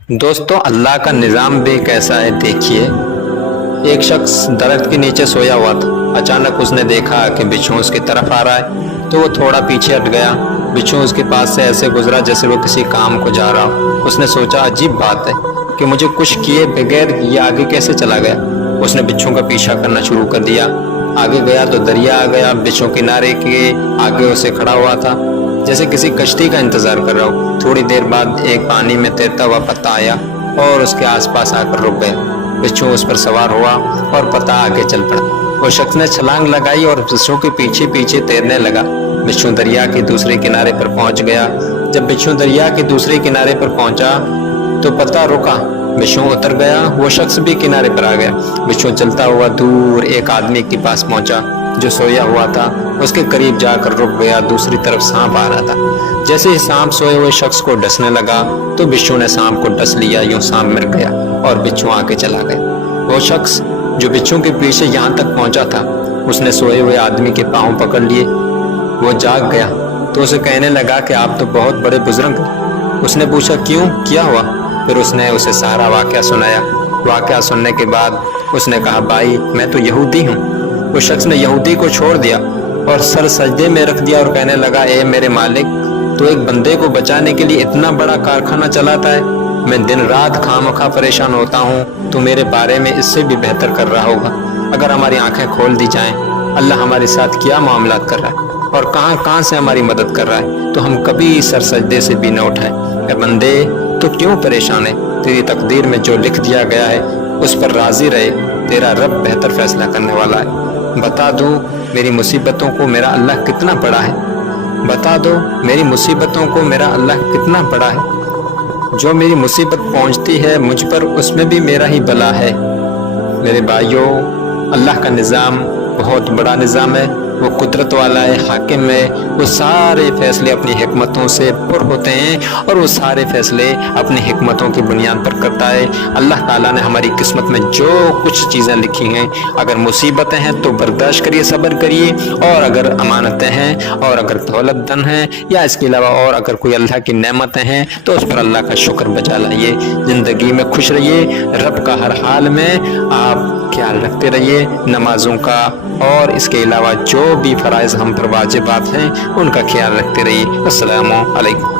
दोस्तों, अल्लाह का निज़ाम भी कैसा है देखिए। एक शख्स दरख्त के नीचे सोया हुआ था। अचानक उसने देखा कि बिच्छू उसकी तरफ आ रहा है, तो वो थोड़ा पीछे हट गया। बिच्छू उसके पास से ऐसे गुजरा जैसे वो किसी काम को जा रहा हो। उसने सोचा, अजीब बात है कि मुझे कुछ किए बगैर ये आगे कैसे चला गया। उसने बिच्छू का पीछा करना शुरू कर दिया। आगे गया तो दरिया आ गया। बिच्छू किनारे के आगे उसे खड़ा हुआ था, जैसे किसी कश्ती का इंतजार कर रहा हो। थोड़ी देर बाद एक पानी में तैरता हुआ पत्ता आया और उसके आसपास आकर रुक गया। बिच्छू उस पर सवार हुआ और पत्ता आगे चल पड़ा। वो शख्स ने छलांग लगाई और बिच्छू के पीछे पीछे तैरने लगा। बिच्छू दरिया के दूसरे किनारे पर पहुंच गया। जब बिच्छू दरिया के दूसरे किनारे पर पहुंचा तो पत्ता रुका। बिच्छू उतर गया। वो शख्स भी किनारे पर आ गया। बिच्छू चलता हुआ दूर एक आदमी के पास पहुंचा जो सोया हुआ था। उसके करीब जाकर रुक गया। दूसरी तरफ सांप आ रहा था। जैसे ही सांप सोए हुए शख्स को डसने लगा तो बिच्छू ने सांप को डस लिया। यूं सांप मर गया और बिच्छू आगे चला गया। वो शख्स जो बिच्छू के पीछे यहाँ तक पहुंचा था, उसने सोए हुए आदमी के पांव पकड़ लिए। वो जाग गया तो उसे कहने लगा कि आप तो बहुत बड़े बुजुर्ग हैं। उसने पूछा, क्यों, क्या हुआ? फिर उसने उसे सारा वाकया सुनाया। वाकया सुनने के बाद उसने कहा, भाई मैं तो यहूदी हूँ। उस शख्स ने यहूदी को छोड़ दिया और सर सजदे में रख दिया और कहने लगा, ए मेरे मालिक, तो एक बंदे को बचाने के लिए इतना बड़ा कारखाना चलाता है। मैं दिन रात खामखा परेशान होता हूँ, तो मेरे बारे में इससे भी बेहतर कर रहा होगा। अगर हमारी आंखें खोल दी जाएं, अल्लाह हमारे साथ क्या मामला कर रहा है और कहां कहां से हमारी मदद कर रहा है, तो हम कभी सर सजदे से भी न उठाएं। ए बंदे, तो क्यों परेशान है? तेरी तकदीर में जो लिख दिया गया है उस पर राजी रहे। तेरा रब बेहतर फैसला करने वाला है। बता दो मेरी मुसीबतों को मेरा अल्लाह कितना बड़ा है। बता दो मेरी मुसीबतों को मेरा अल्लाह कितना बड़ा है। जो मेरी मुसीबत पहुंचती है मुझ पर, उसमें भी मेरा ही भला है। मेरे भाइयों, अल्लाह का निज़ाम बहुत बड़ा निज़ाम है। वो कुदरत वाला है, हाकिम है। वो सारे फैसले अपनी हिकमतों से पुर होते हैं और वो सारे फैसले अपनी हिकमतों की बुनियाद पर करता है। अल्लाह ताला ने हमारी किस्मत में जो कुछ चीज़ें लिखी हैं, अगर मुसीबतें हैं तो बर्दाश्त करिए, सब्र करिए। और अगर अमानतें हैं और अगर दौलत धन है या इसके अलावा और अगर कोई अल्लाह की नेमतें हैं तो उस पर अल्लाह का शुक्र बजा लाइए। ज़िंदगी में खुश रहिए। रब का हर हाल में आप ख्याल रखते रहिए, नमाजों का और इसके अलावा जो भी फराइज हम पर वाजिबात हैं उनका ख्याल रखते रहिए। अस्सलामु अलैकुम।